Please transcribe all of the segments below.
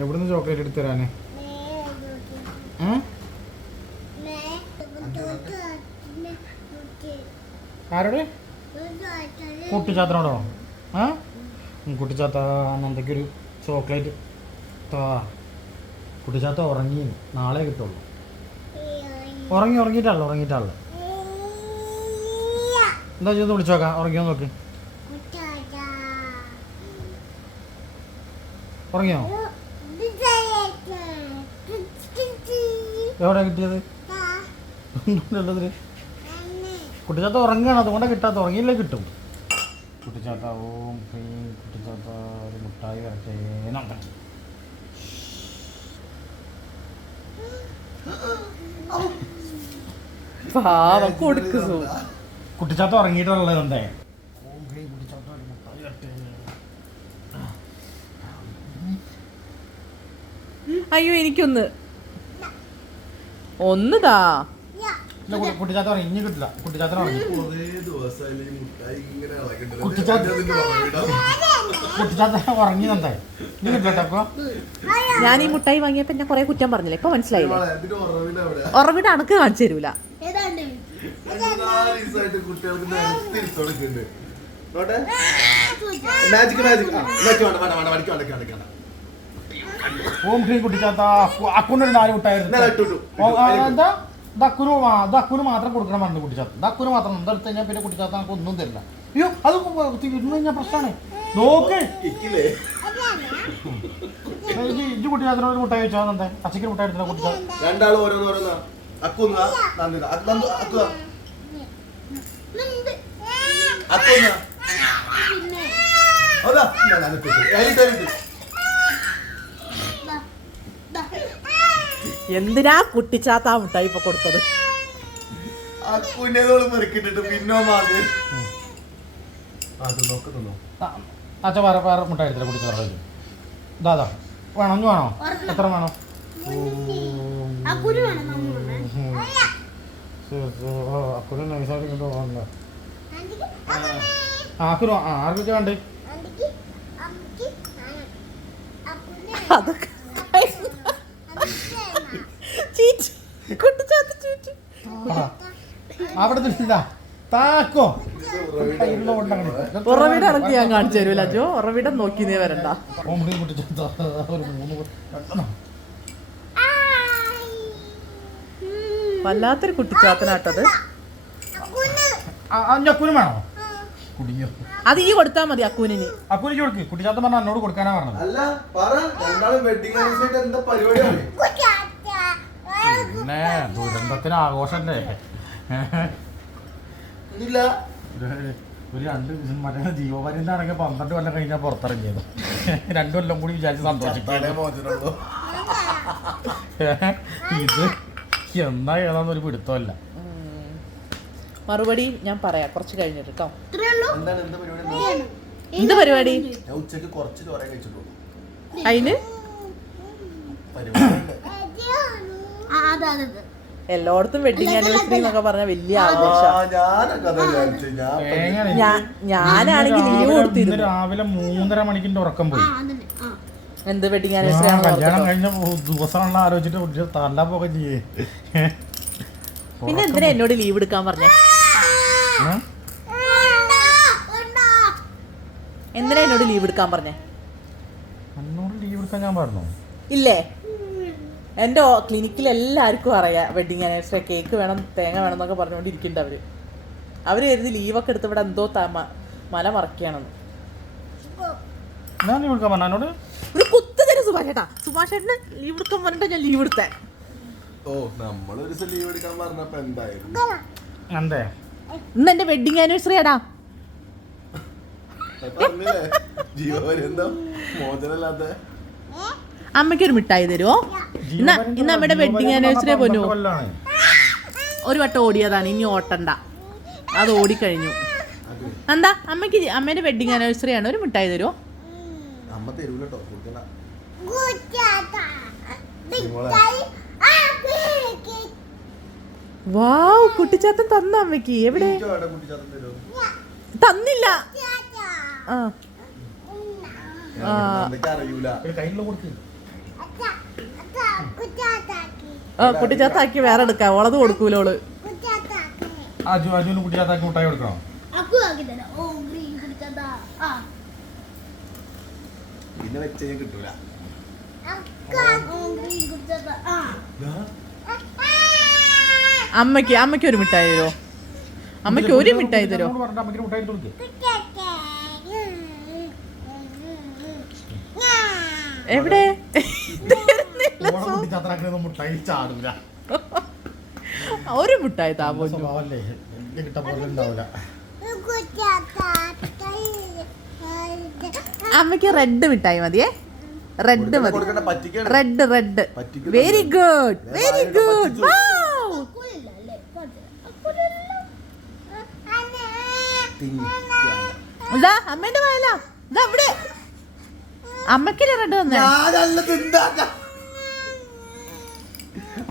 എവിടുന്ന് ചോക്ലേറ്റ് എടുത്തു തരാനേ? ആരോട്? കുട്ടിച്ചാത്തനോടോ ആ കുട്ടിച്ചാത്ത എന്തൊക്കെയൊരു ചോക്ലേറ്റ് താ. കുട്ടിച്ചാത്ത ഉറങ്ങി. നാളെ കിട്ടുള്ളൂ. ഉറങ്ങി ഉറങ്ങിയിട്ടല്ല ഉറങ്ങിയിട്ടല്ല എന്താ ചെയ്ത് വിളിച്ചു നോക്കാം ഉറങ്ങിയോ നോക്ക്. ഉറങ്ങിയോ? എവിടെ കിട്ടിയത്? ഉള്ളതിൽ കുട്ടിച്ചാത്ത ഉറങ്ങുകയാണ്. അതുകൊണ്ടാണ് കിട്ടാത്ത ഉറങ്ങിയില്ലേ കിട്ടും. കുട്ടിച്ചാത്ത ഓം ക്രീം കുട്ടിച്ചാത്ത ഒരു മുട്ടായി വരച്ചേനുണ്ട് പാവം കൊടുക്കു സു. കുട്ടിച്ചാത്ത ഉറങ്ങിയിട്ടുള്ളത് എന്തേ ഓം ക്രീം കുട്ടിച്ചാത്ത ഒരു മുട്ടായി വരട്ടെ അയ്യോ എനിക്കൊന്ന്. ഒന്നുതാ. ഞാൻ ഈ മുട്ടായി വാങ്ങിയപ്പോ ഞാൻ കൊറേ കുറ്റം പറഞ്ഞില്ല? ഇപ്പൊ മനസ്സിലായില്ലേ? അതിന്റെ ഉറവിടം അണക്ക് കാണിച്ചു തരൂല. വേണ്ട, വേണ്ട, വേണ്ട, വേണ്ട, വേണ്ട. ഓം ക്രീം കുട്ടിച്ചാത്ത അക്കുനൊരു നാല് ആ, ദക്കുന് ദക്കുന് മാത്രം കൊടുക്കണം പറഞ്ഞു കുട്ടിച്ചാത്ത ദക്കുന് മാത്രം എന്തെടുത്ത് കഴിഞ്ഞാൽ പിന്നെ കുട്ടിച്ചാത്ത നമുക്ക് ഒന്നും തരില്ല. അയ്യോ അത് ഇരുന്ന് കഴിഞ്ഞാൽ പ്രശ്നമാണ് നോക്ക്? ഇജ്ജ് കുട്ടിച്ചാത്തിനോട് മുട്ടായി വെച്ചാൽ എന്താ അച്ഛക്ക് മുട്ടായി എടുത്തില്ല കുട്ടിച്ചാത്ത രണ്ടാളും ഓരോന്നോരോന്നാ അക്കുന്ന അക്കുന്നാ അക്കുന്നാ അതാ ഞാൻ നനപ്പിട്ടു ഏലിട്ട് എന്തിനാ കുട്ടിച്ചാത്ത മുട്ടായി ഇപ്പൊ കൊടുത്തത്? അച്ഛ വേറെ വേറെ മുട്ടായി എടുത്തില്ല കുട്ടിച്ചാത്ത ഇതാ അതാ വേണോ? ഇനി വേണോ? എത്ര വേണോ? നൈസായിട്ട് ഇങ്ങോട്ട് പോകണ്ട വേണ്ടേ? അതൊക്കെ ചീറ്റ് കുട്ടിച്ചാത്ത ചീറ്റ് ആ, അവിടെ താക്കോ. ഉറവിട അണക്ക് ഞാൻ കാണിച്ചു തരൂല അച്ചോ ഉറവിടം നോക്കി നീ വരണ്ട. വല്ലാത്തൊരു കുട്ടിച്ചാത്തനാട്ടത്. അക്കുന് വേണോ? അത് ഈ കൊടുത്താ മതി അക്കൂനിന്. അക്കൂനിക്ക് കൊടുക്ക്. കുട്ടിച്ചാത്ത പറഞ്ഞ എന്നോട് കൊടുക്കാനാ പറഞ്ഞത് അല്ല പറ രണ്ടാളും വെഡിങ് ആനിവേഴ്സറി എന്താ പരിപാടിയാണ് പിന്നെ ആഘോഷല്ലേ? ഇല്ല. ഒരു- രണ്ട് ദിവസം മറ്റേ ജീവപര്യന്താണെങ്കിൽ പന്ത്രണ്ട് കൊല്ലം കഴിഞ്ഞാൽ പുറത്തിറങ്ങിയത്. രണ്ടു കൊല്ലം കൂടി വിചാരിച്ച് സന്തോഷിക്കാനോ ഇത് എന്നാ ഏതാന്നൊരു പിടുത്തമല്ല. മറുപടി ഞാൻ പറയാം. കുറച്ച് കഴിഞ്ഞിട്ട് കേട്ടോ. എന്താ പരിപാടി എന്ത് പരിപാടി? ഞാൻ ഉച്ചയ്ക്ക് കുറച്ച് ചോറേ കഴിച്ചിട്ടുള്ളൂ. അതിന് പരിപാടി. എല്ലായിടത്തും വെഡിങ് ആനിവേഴ്സറി എന്നൊക്കെ പറഞ്ഞ വലിയ ആ, ആഘോഷം ഞാനാണെങ്കിൽ ലീവ് രാവിലെ- കൊടുത്തിരുന്നു. രാവിലെ മൂന്നര മണിക്കിന്റെ ഉറക്കം പോയി. എന്ത് വെഡിങ് ആനിവേഴ്സറി കല്യാണം കഴിഞ്ഞ ദിവസമാണല്ലോ ആലോചിച്ചിട്ട് തല്ലാൻ പോകെ ചെയ്യേ. പിന്നെ എന്തിനാ എന്നോട് ലീവ് എടുക്കാൻ പറഞ്ഞേ? എന്തിനാ എന്നോട് ലീവ് എടുക്കാൻ പറഞ്ഞേ? എന്നോട് ലീവ് എടുക്കാൻ ഞാൻ പറഞ്ഞു? ഇല്ലേ? എന്റെ ക്ലിനിക്കിൽ എല്ലാവർക്കും അറിയാം. വെഡിങ് ആനിവേഴ്സറി കേക്ക് വേണം തേങ്ങ വേണം എന്നൊക്കെ പറഞ്ഞുകൊണ്ടിരിക്കുന്നുണ്ട് അവർ അവർ കരുതി ലീവൊക്കെ എടുത്ത് ഇവിടെ എന്തോ ത- മല മറക്കുകയാണെന്ന്. ഞാൻ ലീവ് എടുക്കാൻ പറഞ്ഞോട് ഒരു കുത്ത് തരും സുഭാഷ് ചേട്ടാ സുഭാഷ് ചേട്ടന് ലീവ് എടുക്കാൻ പറഞ്ഞിട്ട് ഞാൻ ലീവ് എടുത്തേ. ഓ നമ്മളൊരു ദിവസം ലീവ് എടുക്കാൻ പറഞ്ഞപ്പോ എന്തായിരുന്നു? എന്തേ? ഇന്ന് എന്റെ വെഡിങ് ആനിവേഴ്സറി ആടാ അമ്മയ്ക്കൊരു ഒരു മിഠായി തരുമോ ഇന്ന് ഇന്ന് അമ്മയുടെ വെഡിങ് ആനിവേഴ്സറി പൊന്നു ഒരു വട്ടം ഓടിയതാണ് ഇനി ഓട്ടണ്ട. അത് ഓടിക്കഴിഞ്ഞു. എന്താ? അമ്മയ്ക്ക് അമ്മേന്റെ വെഡിങ് ആനിവേഴ്സറി ആണ്. ഒരു മിഠായി തരുമോ വാവ് കുട്ടിച്ചാത്തൻ തന്ന അമ്മയ്ക്ക്. എവിടെ? തന്നില്ല. ആ. ആ. അമ്മയ്ക്ക് അറിയൂല ഒരു കയ്യിലുള്ള കൊടുക്ക് ആ കുട്ടിച്ചാത്താക്കി വേറെ എടുക്കാം. ഓളത് കൊടുക്കൂല ഓൾ. അജു അജുവിന് കുട്ടിച്ചാത്താക്കി മുട്ടായി കൊടുക്കണോ? പിന്നെ വെച്ച് ഞാൻ കിട്ടൂല. അമ്മയ്ക്ക് അമ്മയ്ക്ക് ഒരു മിഠായി തരുമോ അമ്മയ്ക്ക് ഒരു മിഠായി തരോ എവിടെ? മുട്ടായി ചാടൂല. ഒരു മിഠായി താ സ്വഭാവല്ലേ? പോലെ അമ്മയ്ക്ക് റെഡ് മിഠായി മതിയേ. റെഡ് മതി. Red red. Very good very good അമ്മേന്റെ വായല. ഇതാ ഇവിടെ. അമ്മയ്ക്കല്ലേ റെഡ് തന്നെ.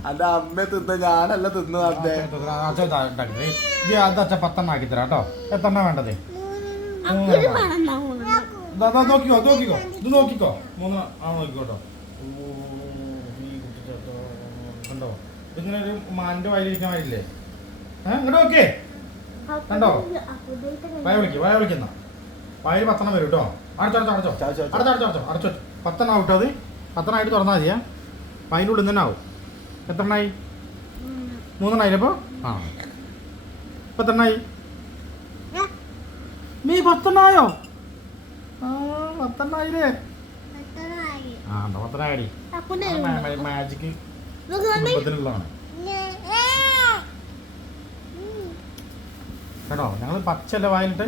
തിന്ന അമ്മ തിന്ന ഞാനല്ല തിന്ന അതെ ഇത് അതച്ച പത്തെണ്ണം ആക്കി തരാം കേട്ടോ. എത്തെണ്ണ വേണ്ടത്? നോക്കിക്കോ നോക്കിക്കോ ഇത് നോക്കിക്കോ. മൂന്ന് ആ നോക്കിക്കോട്ടോ. കണ്ടോ? ഇതിങ്ങനെ ഒരു മാന്റെ വയലിരിക്കാൻ വരില്ലേ ഏഹ് ഇങ്ങോട്ട് നോക്കേ കണ്ടോ? വയ വിളിക്ക് വായ വിളിക്കുന്ന വയൽ പത്തെണ്ണം വരും കേട്ടോ. അടച്ചോ അടച്ചോ അടച്ചോ. അടച്ചോ അടച്ചോ. പത്തെണ്ണം ആവും കേട്ടോ അത് പത്തെണ്ണമായിട്ട് തുറന്നാൽ മതിയാ. അതിന്റെ ഉള്ളിൽ തന്നെ ആവും. എത്ര എണ്ണായി മൂന്നെണ്ണായില്ലേ അപ്പോൾ ആ. എണ്ണായി നീ പത്തെണ്ണായോ? ആ പത്തെണ്ണായില്ലേ? ആ എന്താ പത്തെണ്ണായി. aku dah magic Bagaimana? കുടുംബത്തിലുള്ളതാണ് കേട്ടോ ഞങ്ങൾ പച്ചല്ല വായിലിട്ട്?